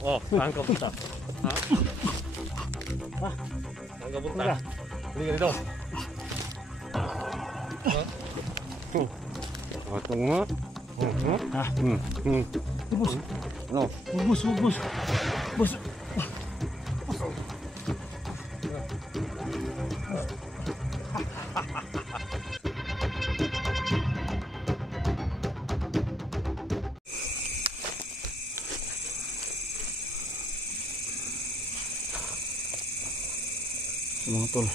Saan ka punta? Ha? Saan ka punta? Hindi ka dito. Matong nga. Ha? Bus. Ano? Bus. Bus. So, mga tol,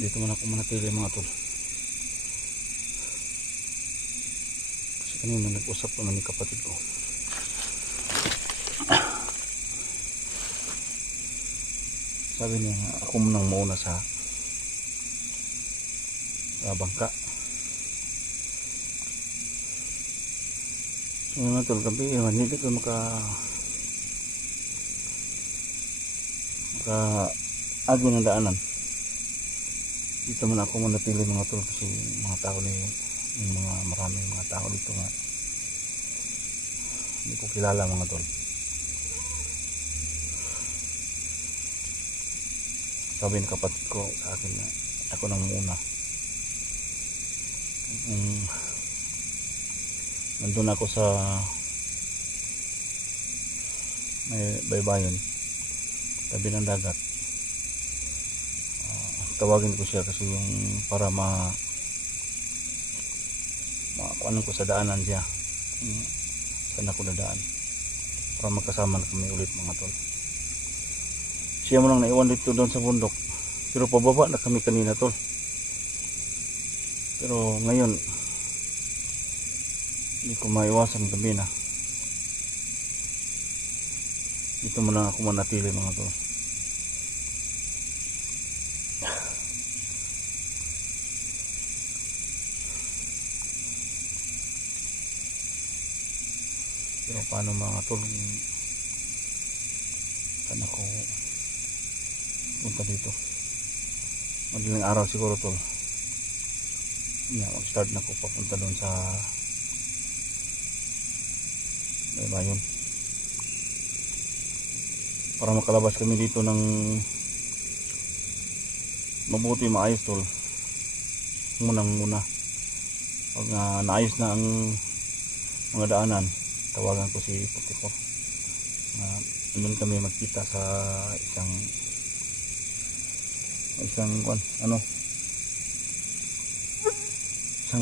dito man ako manatili mga tol, kasi kanina nag-usap naman ni kapatid ko. Sabi niya ako munang mauna sa bangka. So mga tol, gabi hindi ko agi ng daanan. Dito man ako manatili mga tol, kasi mga tao ni maraming mga tao dito nga hindi ko kilala mga tol. Sabi ng kapatid ko sa akin na ako nang muna. Nandun ako sa may baybayin, tabi ng dagat. Tawagin ko siya kasi yung para ano ko sa daanan siya, saan ako dadaan, para magkasama na kami ulit mga tol. Siya mo lang naiwan dito doon sa bundok, pero pababa na kami kanina tol. Pero ngayon hindi ko maiwasan, gabi na. Dito mo lang ako manatili mga tol. Pero paano mga tol, saan ako punta dito? Madaling araw siguro tol. Mag-start na ako papunta doon sa baybayin para makalabas kami dito ng mabuti, maayos tol. Muna pag naayos na ang mga daanan, tawagan ko si 44. Doon kami magkita sa isang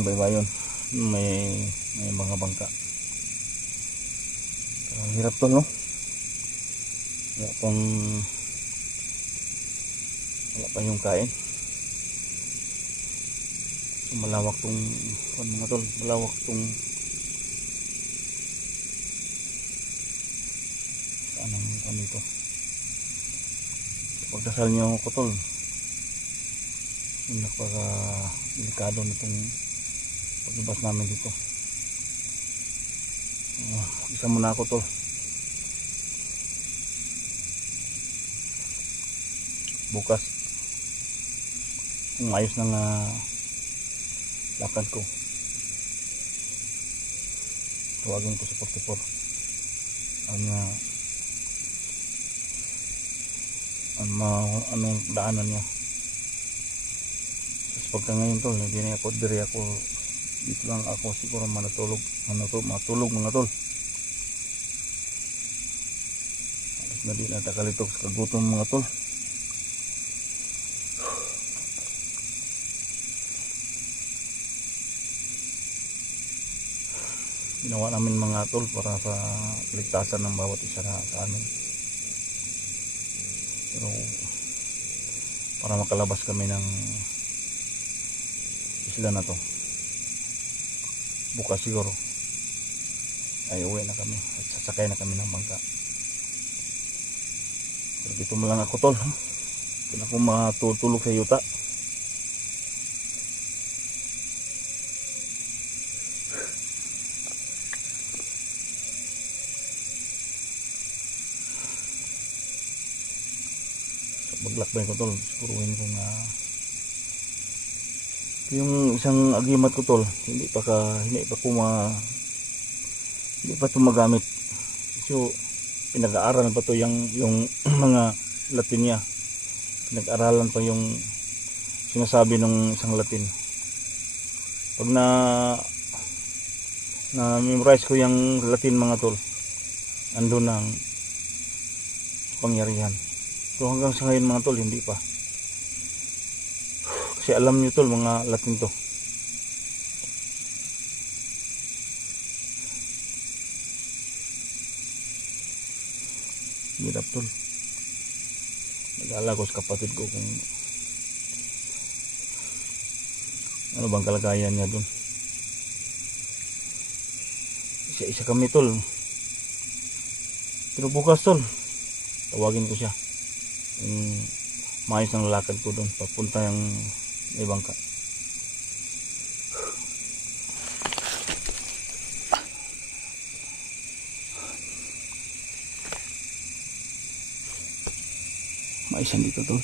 baybayin, may mga bangka. Hirap tol, no? Wala pa yung kain. So, malawak tong mga tol, malawak tong anong dito. Pagdasal niyo ako tol, yung napaka delikado nitong paglabas namin dito. Isa muna ako tol. Bukas kung ayos ng lakad ko, tawagin ko sa 44 anong daanan niya. Tapos pagka ngayon tol, hindi na ako dito lang ako siguro matulog mga tol. Alas na di natakalitok sa kagutom mga tol. Ginawa namin mga tol para sa ligtasan ng bawat isa sa amin. Pero para makalabas kami ng isla na to, bukas siguro ay uwi na kami at sasakay na kami ng bangka. Pero dito mo lang ako tol, hindi na ako matutulog sa yuta. Paglakbay ko tol, siguruhin ko nga yung isang agimat ko tol, hindi pa ito magamit. Ignacio, pinag-aaral pa to yung mga Latin niya. Pinag-aralan pa yung sinasabi ng isang Latin. Pag na memorize ko yung Latin mga tol, andun ang pangyarihan. So hanggang sa ngayon mga tol, hindi pa. Kasi alam nyo tol, mga Latin to. Hirap tol. Nag-alala ko sa kapatid ko kung ano bang kalagayan niya dun. Isa kami tol. Pero bukas tol, tawagin ko siya. Maayos ng lakad ko dun, papunta yung may bangka. Maayos yan dito tol.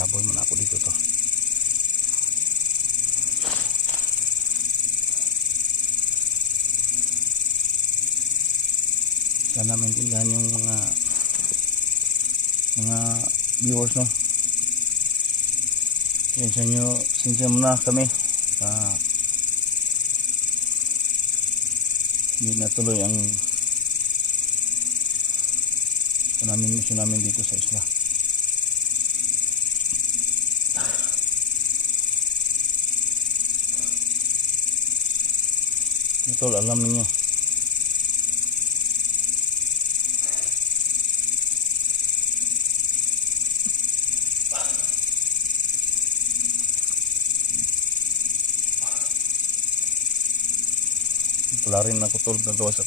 Laboy muna ako dito to. Sana maintindihan yung mga viewers no. Sinsya muna kami hindi natuloy ang mission namin dito sa isla. Tol, alam niyo wala rin ako tol, labas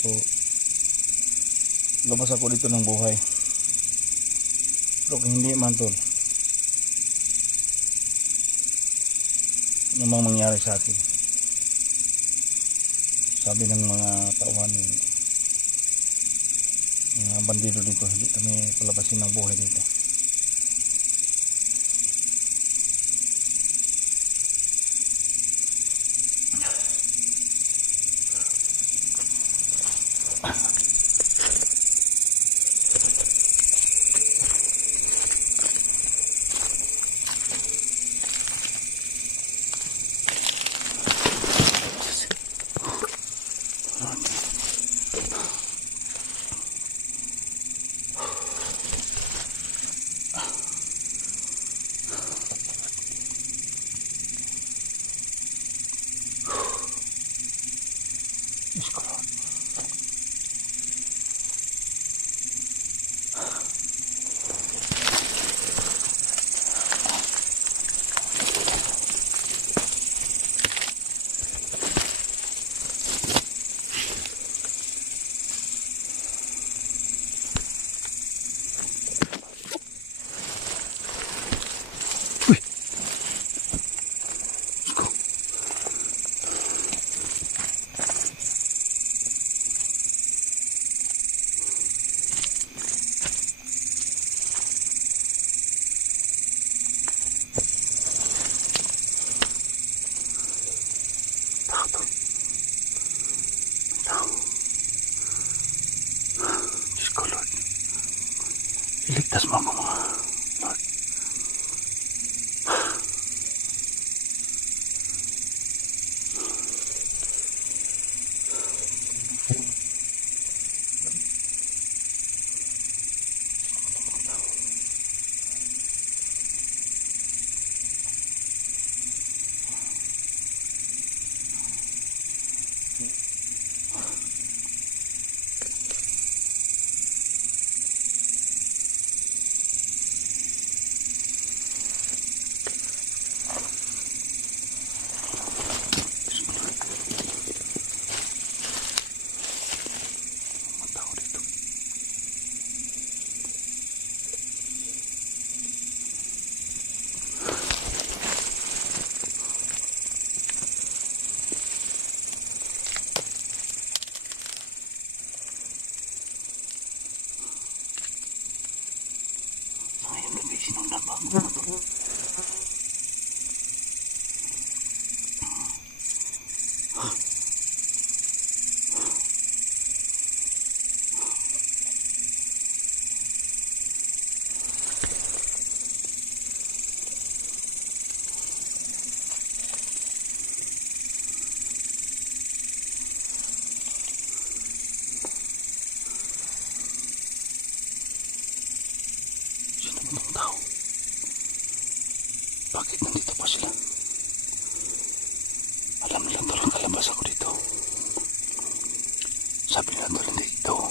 ako dito ng buhay. Pero kung hindi man tol, ano mang mangyari sa akin, sabi ng mga tauhan, mga bandido dito, hindi kami palabasin ng buhay dito. Iligtas mo ako mga Lord. Ngayon gabi sinundan ba ako mga tol? Sino ba itong tao? Bakit nandito pa sila? Alam nilang tol, kalabas ako dito. Sabi nila tol,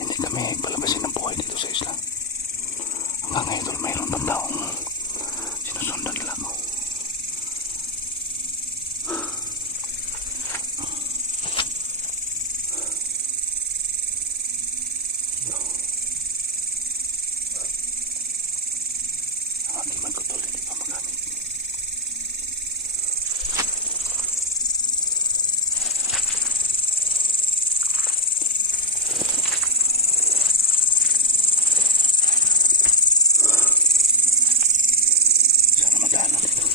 hindi kami palabasin ng buhay dito sa isla. Hanggang ngayon tol, mayroon pang taong sinusundan nila ako. Ang aking ko tol, hindi pa magamit. Sana madaanan dito.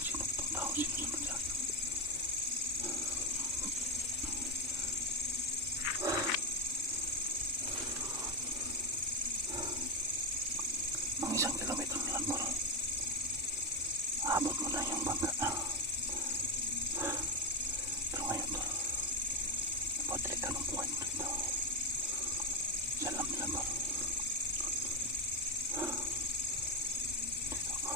Sino ba itong tao sinusunod sa akin? Mga 1 kilometro na lang bro. Abot mo na yung bangka. Pero ngayon tol, napatilikan ang buhay mo dito. Salam nila bro. Dito ako.